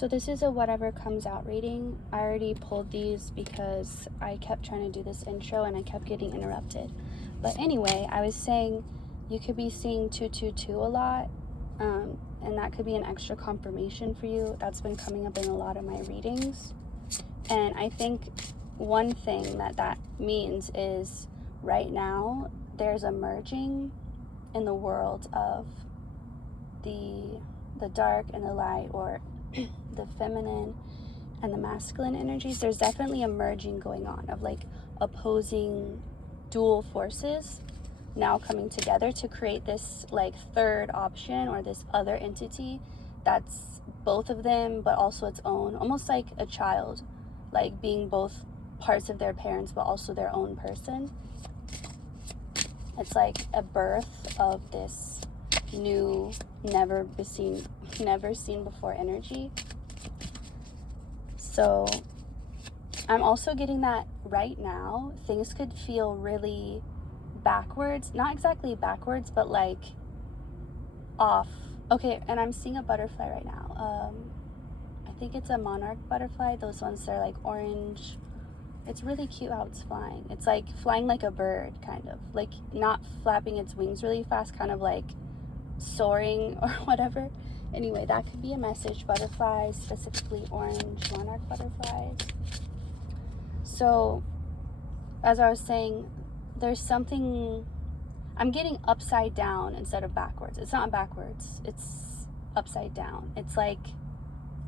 So this is a whatever comes out reading. I already pulled these because I kept trying to do this intro and I kept getting interrupted. But anyway, I was saying you could be seeing 222 a lot, and that could be an extra confirmation for you. That's been coming up in a lot of my readings. And I think one thing that means is right now there's a merging in the world of the dark and the light, or the feminine and the masculine energies. There's definitely a merging going on of like opposing dual forces now coming together to create this like third option, or this other entity that's both of them but also its own, almost like a child, like being both parts of their parents but also their own person. It's like a birth of this new, never seen before energy. So I'm also getting that right now things could feel really backwards, not exactly backwards, but like off. Okay, and I'm seeing a butterfly right now. I think it's a monarch butterfly, those ones that are like orange. It's really cute how it's flying. It's like flying like a bird, kind of like not flapping its wings really fast, kind of like soaring or whatever. Anyway, that could be a message. Butterflies, specifically orange monarch butterflies. So as I was saying, there's something I'm getting upside down instead of backwards. It's not backwards, it's upside down. It's like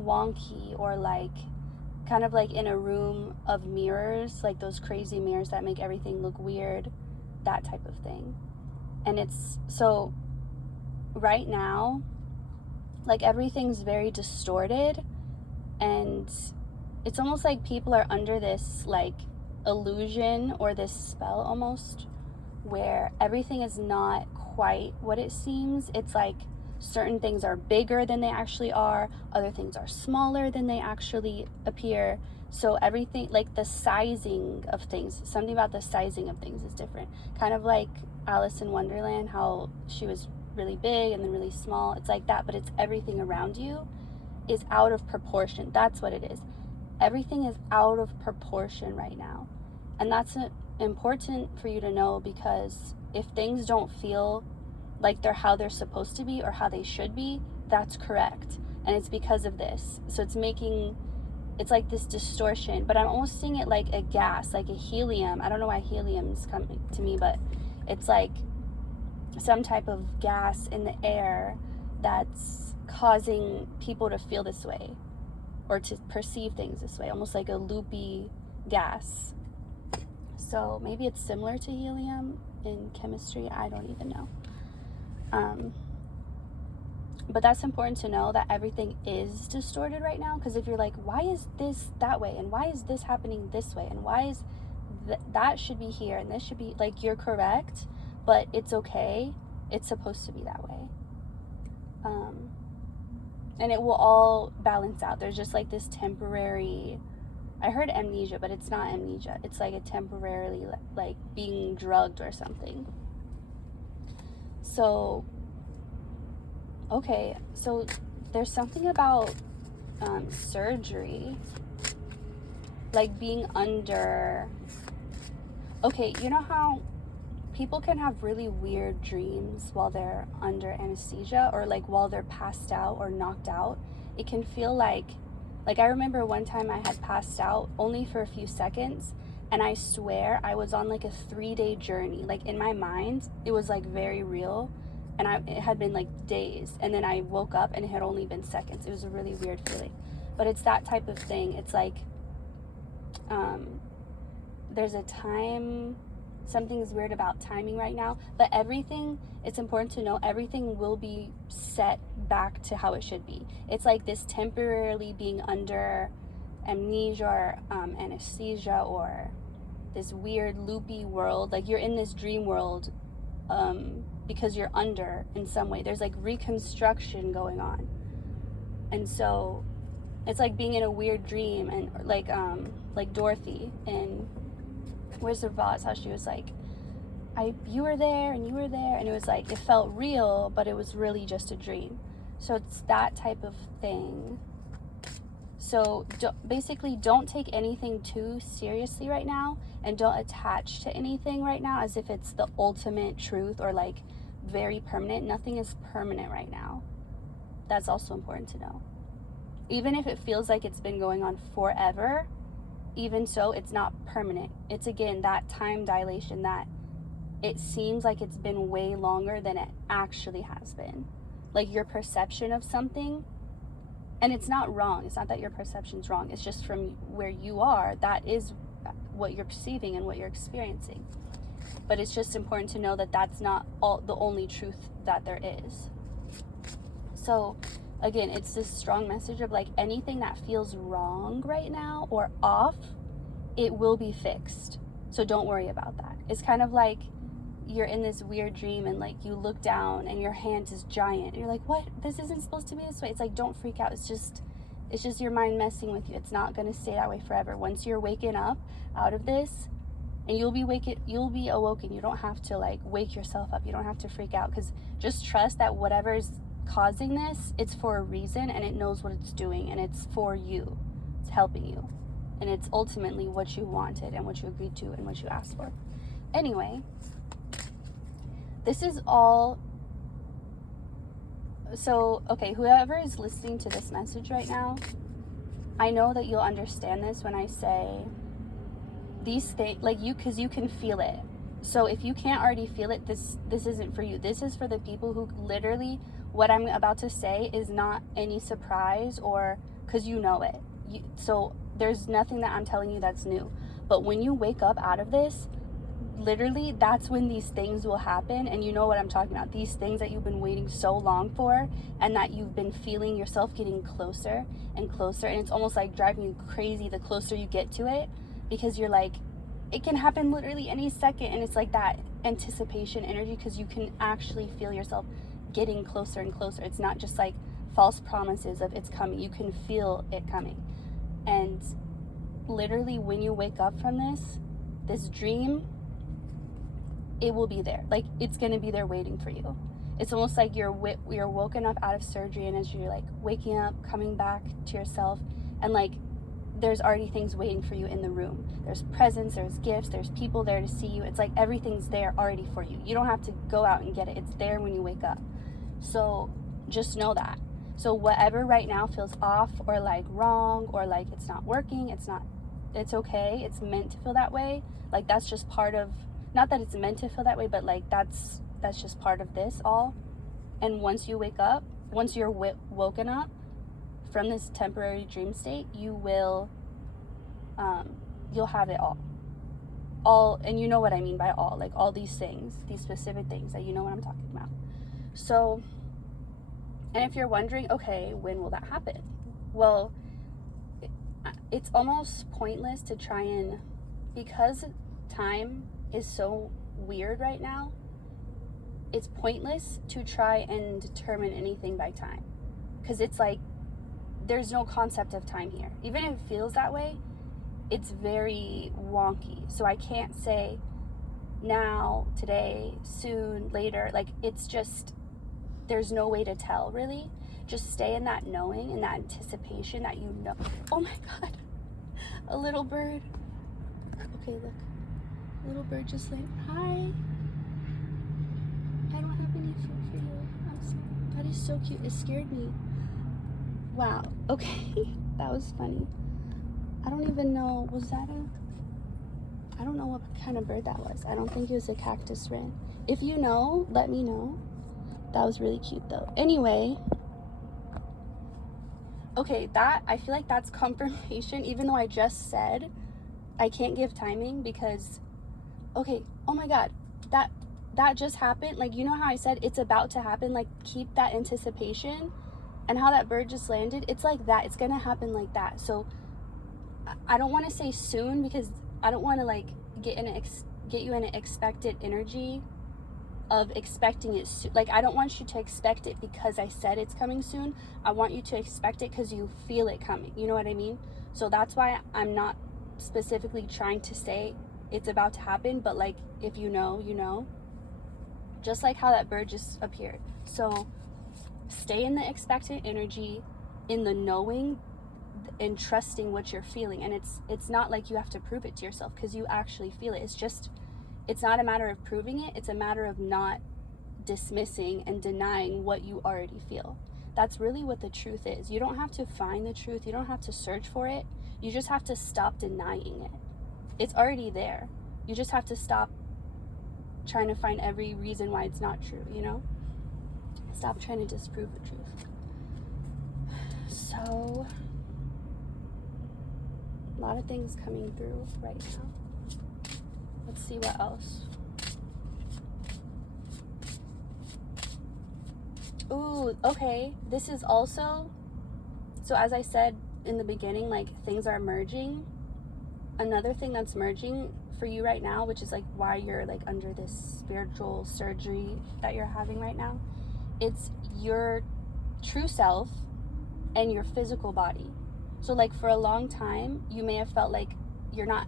wonky, or like kind of like in a room of mirrors, like those crazy mirrors that make everything look weird, that type of thing. And it's so right now, like everything's very distorted, and it's almost like people are under this like illusion or this spell almost, where everything is not quite what it seems. It's like certain things are bigger than they actually are, other things are smaller than they actually appear. So everything, like the sizing of things, something about the sizing of things is different. Kind of like Alice in Wonderland, how she was really big and then really small. It's like that, but it's everything around you is out of proportion. That's what it is. Everything is out of proportion right now. And that's important for you to know, because if things don't feel like they're how they're supposed to be or how they should be, that's correct. And it's because of this. So it's like this distortion, but I'm almost seeing it like a gas, like a helium. I don't know why helium's coming to me, but it's like some type of gas in the air that's causing people to feel this way or to perceive things this way, almost like a loopy gas. So maybe it's similar to helium in chemistry, I don't even know. But that's important to know, that everything is distorted right now. Because if you're like, why is this that way, and why is this happening this way, and why is that should be here and this should be, like, you're correct, but it's okay, it's supposed to be that way. And it will all balance out. There's just like this temporary, I heard amnesia, but it's not amnesia, it's like a temporarily like being drugged or something. So okay, so there's something about surgery, like being under, okay, you know how people can have really weird dreams while they're under anesthesia, or like while they're passed out or knocked out? It can feel like I remember one time I had passed out only for a few seconds, and I swear I was on like a 3-day journey. Like in my mind, it was like very real, and it had been like days, and then I woke up and it had only been seconds. It was a really weird feeling, but it's that type of thing. It's like there's a time, something's weird about timing right now, but everything, it's important to know, everything will be set back to how it should be. It's like this temporarily being under amnesia or anesthesia, or this weird loopy world, like you're in this dream world because you're under in some way. There's like reconstruction going on, and so it's like being in a weird dream. And like Dorothy in Wizard of Oz, how she was like, you were there and you were there, and it was like, it felt real, but it was really just a dream. So it's that type of thing. So basically, don't take anything too seriously right now, and don't attach to anything right now as if it's the ultimate truth or like very permanent. Nothing is permanent right now. That's also important to know. Even if it feels like it's been going on forever, even so, it's not permanent. It's, again, that time dilation, that it seems like it's been way longer than it actually has been. Like your perception of something, and it's not wrong. It's not that your perception's wrong. It's just from where you are, that is what you're perceiving and what you're experiencing. But it's just important to know that that's not the only truth that there is. So again, it's this strong message of like anything that feels wrong right now or off, it will be fixed. So don't worry about that. It's kind of like you're in this weird dream and like you look down and your hand is giant. And you're like, what? This isn't supposed to be this way. It's like, don't freak out. It's just your mind messing with you. It's not going to stay that way forever. Once you're waking up out of this, and you'll be awoken. You don't have to like wake yourself up. You don't have to freak out, because just trust that whatever's causing this, it's for a reason, and it knows what it's doing, and it's for you. It's helping you, and it's ultimately what you wanted and what you agreed to and what you asked for. Anyway, this is all. So, okay, whoever is listening to this message right now, I know that you'll understand this when I say these things, like because you can feel it. So if you can't already feel it, this isn't for you. This is for the people who literally, what I'm about to say is not any surprise, or because you know it. So there's nothing that I'm telling you that's new. But when you wake up out of this, literally, that's when these things will happen. And you know what I'm talking about. These things that you've been waiting so long for, and that you've been feeling yourself getting closer and closer. And it's almost like driving you crazy the closer you get to it, because you're like, it can happen literally any second. And it's like that anticipation energy, because you can actually feel yourself getting closer and closer. It's not just like false promises of it's coming. You can feel it coming. And literally, when you wake up from this dream, it will be there. Like, it's going to be there waiting for you. It's almost like you're woken up out of surgery, and as you're like waking up, coming back to yourself, and like there's already things waiting for you in the room. There's presents, there's gifts, there's people there to see you. It's like everything's there already for you. You don't have to go out and get it. It's there when you wake up. So just know that. So whatever right now feels off, or like wrong, or like it's not working, it's okay. It's meant to feel that way. Like, that's just part of, not that it's meant to feel that way, but like that's just part of this all. And once you wake up, once you're woken up from this temporary dream state, you will you'll have it all. And you know what I mean by all, like all these things, these specific things, that you know what I'm talking about. So, and if you're wondering, okay, when will that happen? Well, it's almost pointless to try and, because time is so weird right now, it's pointless to try and determine anything by time, because it's like there's no concept of time here. Even if it feels that way, it's very wonky. So I can't say now, today, soon, later. Like, it's just, there's no way to tell, really. Just stay in that knowing and that anticipation that you know. Oh my God, a little bird. Okay, look, a little bird just like, hi. I don't have any food for you. I'm sorry. That is so cute. It scared me. Wow. Okay, that was funny. I don't even know, was that I don't know what kind of bird that was. I don't think it was a cactus wren. If you know, let me know. That was really cute though. Anyway, okay, that, I feel like that's confirmation, even though I just said I can't give timing, because, okay, oh my God, that just happened. Like, you know how I said it's about to happen? Like, keep that anticipation. And how that bird just landed, it's like that. It's gonna happen like that. So I don't want to say soon, because I don't want to like get you in an expected energy of expecting it soon. Like, I don't want you to expect it because I said it's coming soon. I want you to expect it because you feel it coming. You know what I mean? So that's why I'm not specifically trying to say it's about to happen, but like, if you know, you know. Just like how that bird just appeared. So stay in the expectant energy, in the knowing. and trusting what you're feeling. And it's not like you have to prove it to yourself, because you actually feel it. It's not a matter of proving it, it's a matter of not dismissing and denying what you already feel. That's really what the truth is. You don't have to find the truth, you don't have to search for it, you just have to stop denying it. It's already there. You just have to stop trying to find every reason why it's not true, you know? Stop trying to disprove the truth. So, a lot of things coming through right now. Let's see what else. Ooh, okay. This is also, so as I said in the beginning, like, things are merging. Another thing that's merging for you right now, which is like why you're like under this spiritual surgery that you're having right now, it's your true self and your physical body. So like for a long time, you may have felt like you're not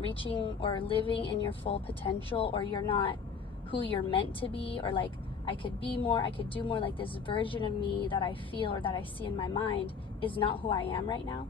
reaching or living in your full potential, or you're not who you're meant to be, or like, I could be more, I could do more, like this version of me that I feel or that I see in my mind is not who I am right now.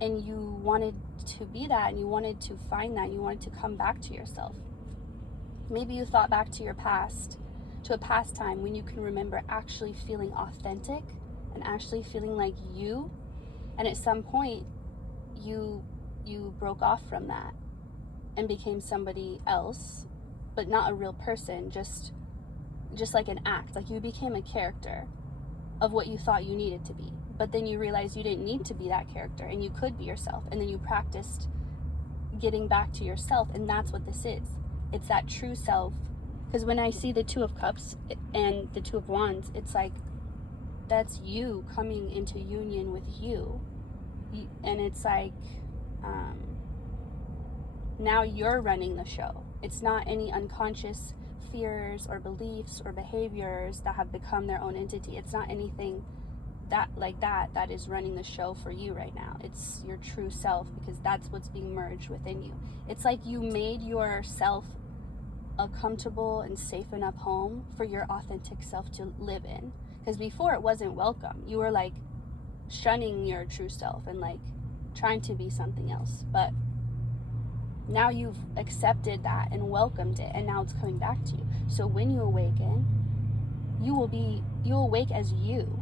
And you wanted to be that, and you wanted to find that, and you wanted to come back to yourself. Maybe you thought back to your past, to a past time when you can remember actually feeling authentic and actually feeling like you, and at some point you broke off from that and became somebody else, but not a real person, just like an act. Like, you became a character of what you thought you needed to be, but then you realized you didn't need to be that character, and you could be yourself. And then you practiced getting back to yourself, and that's what this is. It's that true self. Because when I see the Two of Cups and the Two of Wands, it's like, that's you coming into union with you. And it's like, now you're running the show. It's not any unconscious fears or beliefs or behaviors that have become their own entity. It's not anything that is running the show for you right now. It's your true self, because that's what's being merged within you. It's like you made yourself a comfortable and safe enough home for your authentic self to live in. Because before, it wasn't welcome. You were like shunning your true self and like trying to be something else. But now you've accepted that and welcomed it, and now it's coming back to you. So when you awaken, you'll awake as you.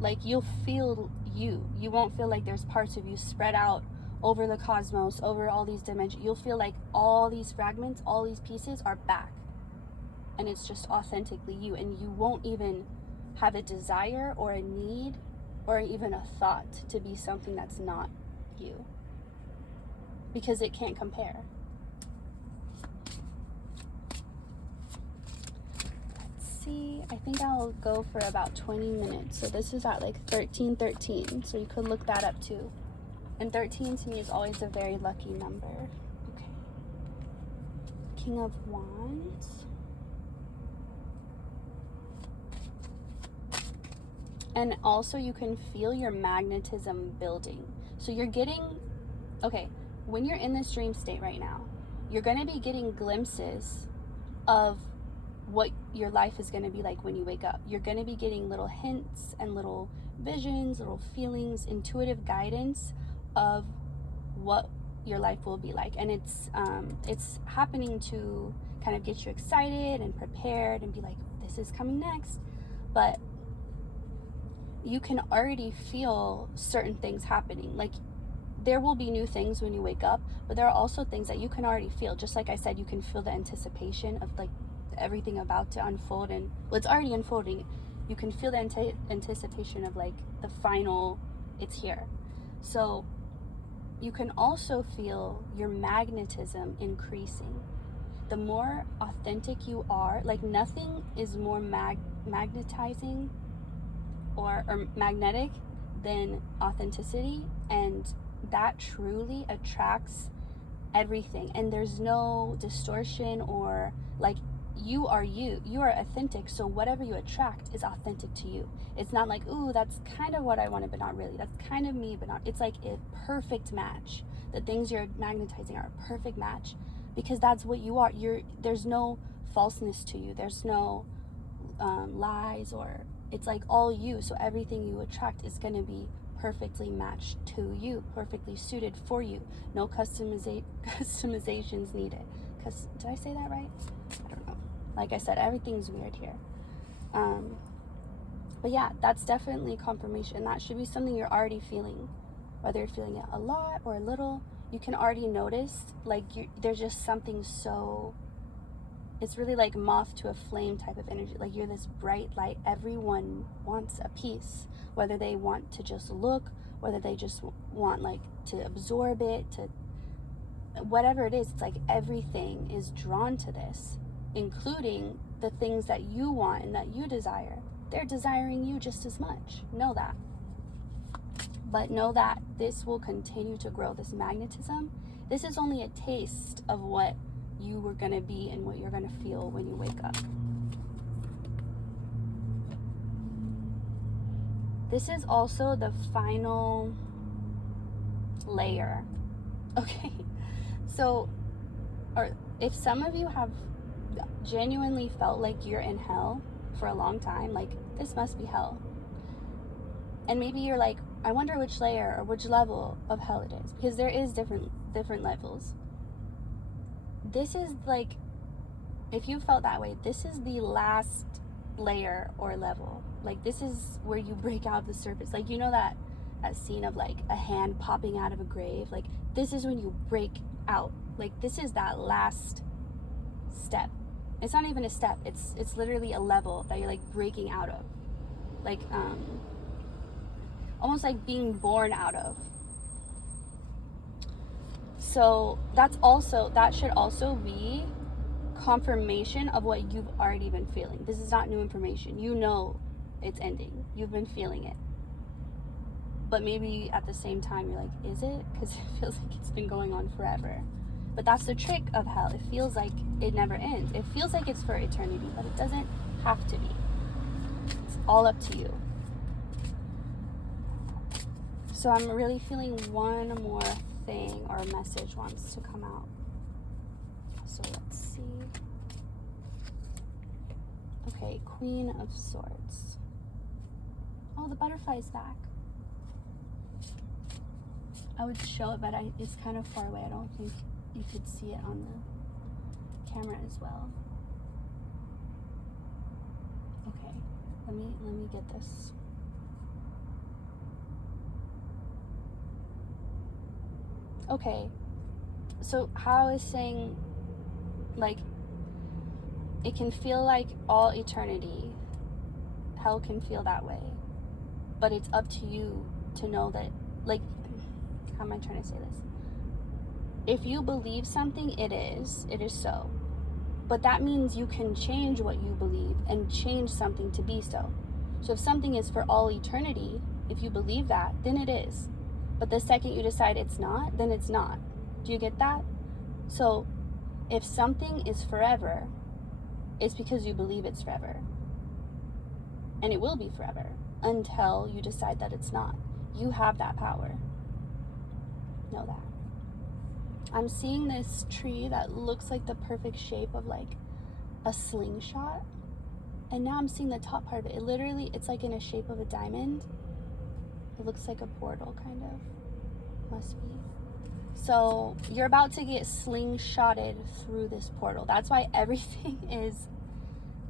Like, you'll feel you. You won't feel like there's parts of you spread out over the cosmos, over all these dimensions. You'll feel like all these fragments, all these pieces are back. And it's just authentically you. And you won't even have a desire or a need or even a thought to be something that's not you. Because it can't compare. I think I'll go for about 20 minutes. So this is at like 1313. So you could look that up too. And 13 to me is always a very lucky number. Okay. King of Wands. And also you can feel your magnetism building. So you're getting, okay, when you're in this dream state right now, you're going to be getting glimpses of what your life is going to be like when you wake up. You're going to be getting little hints and little visions, little feelings, intuitive guidance of what your life will be like. And it's happening to kind of get you excited and prepared and be like, this is coming next. But you can already feel certain things happening. Like, there will be new things when you wake up, but there are also things that you can already feel. Just like I said, you can feel the anticipation of like everything about to unfold, and well, it's already unfolding. You can feel the anticipation of like the final, it's here. So you can also feel your magnetism increasing. The more authentic you are, like nothing is more magnetizing or magnetic than authenticity, and that truly attracts everything. And there's no distortion, or like, you are authentic, so whatever you attract is authentic to you. It's not like, ooh, that's kind of what I wanted, but not really. That's kind of me, but not. It's like a perfect match. The things you're magnetizing are a perfect match, because that's what you are. There's no falseness to you. There's no lies, or it's like all you. So everything you attract is going to be perfectly matched to you, perfectly suited for you. No customizations needed. Did I say that right? I don't know. Like I said, everything's weird here. But yeah, that's definitely confirmation. That should be something you're already feeling. Whether you're feeling it a lot or a little, you can already notice, like, there's just something so, it's really like moth to a flame type of energy. Like, you're this bright light. Everyone wants a piece, whether they want to just look, whether they just want, like, to absorb it, to whatever it is. It's like everything is drawn to this, including the things that you want and that you desire. They're desiring you just as much. Know that. But know that this will continue to grow, this magnetism. This is only a taste of what you were going to be and what you're going to feel when you wake up. This is also the final layer. Okay? So, or if some of you have genuinely felt like you're in hell for a long time, like, this must be hell. And maybe you're like, I wonder which layer or which level of hell it is, because there is different levels. This is like, if you felt that way, this is the last layer or level. Like, this is where you break out of the surface. Like, you know that scene of like a hand popping out of a grave? Like, this is when you break out. Like, this is that last step. It's not even a step. It's literally a level that you're like breaking out of. Like, almost like being born out of. So that should also be confirmation of what you've already been feeling. This is not new information. You know it's ending. You've been feeling it. But maybe at the same time you're like, is it? Because it feels like it's been going on forever. But that's the trick of hell. It feels like it never ends. It feels like it's for eternity, but it doesn't have to be. It's all up to you. So I'm really feeling one more thing or message wants to come out. So let's see. Okay, Queen of Swords. Oh, the butterfly's back. I would show it, but it's kind of far away. I don't think you could see it on the camera as well. Okay, let me get this. Okay, so how I was saying, like, it can feel like all eternity. Hell can feel that way. But it's up to you to know that, like, how am I trying to say this? If you believe something, it is so. But that means you can change what you believe and change something to be so. So if something is for all eternity, if you believe that, then it is. But the second you decide it's not, then it's not. Do you get that? So if something is forever, it's because you believe it's forever. And it will be forever until you decide that it's not. You have that power. Know that. I'm seeing this tree that looks like the perfect shape of like a slingshot. And now I'm seeing the top part of it. It's like in a shape of a diamond. It looks like a portal, kind of. Must be. So you're about to get slingshotted through this portal. That's why everything is,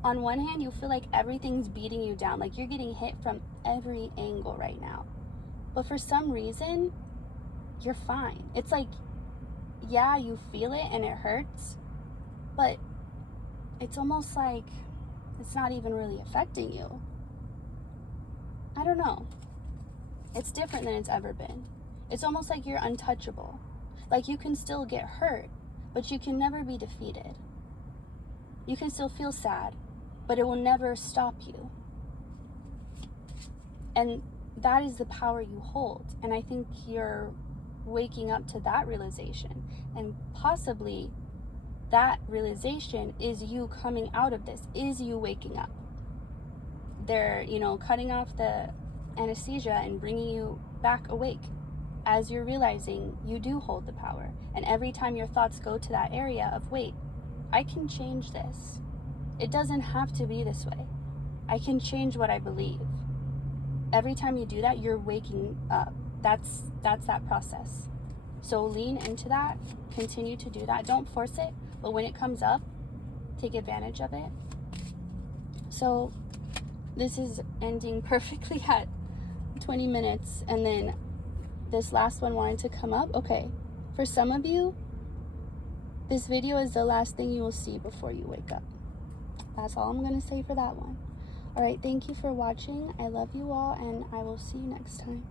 on one hand, you feel like everything's beating you down. Like you're getting hit from every angle right now. But for some reason, you're fine. It's like, yeah, you feel it and it hurts, but it's almost like it's not even really affecting you. I don't know. It's different than it's ever been. It's almost like you're untouchable. Like you can still get hurt, but you can never be defeated. You can still feel sad, but it will never stop you. And that is the power you hold. And I think you're waking up to that realization. And possibly that realization is you coming out of this, is you waking up. They're, cutting off the anesthesia and bringing you back awake as you're realizing you do hold the power. And every time your thoughts go to that area of, wait, I can change this. It doesn't have to be this way. I can change what I believe. every time you do that, you're waking up. That's that process. So lean into that, continue to do that. Don't force it, but when it comes up, take advantage of it. So this is ending perfectly at 20 minutes, and then this last one wanted to come up. Okay, for some of you, this video is the last thing you will see before you wake up. That's all I'm going to say for that one. All right, thank you for watching. I love you all, and I will see you next time.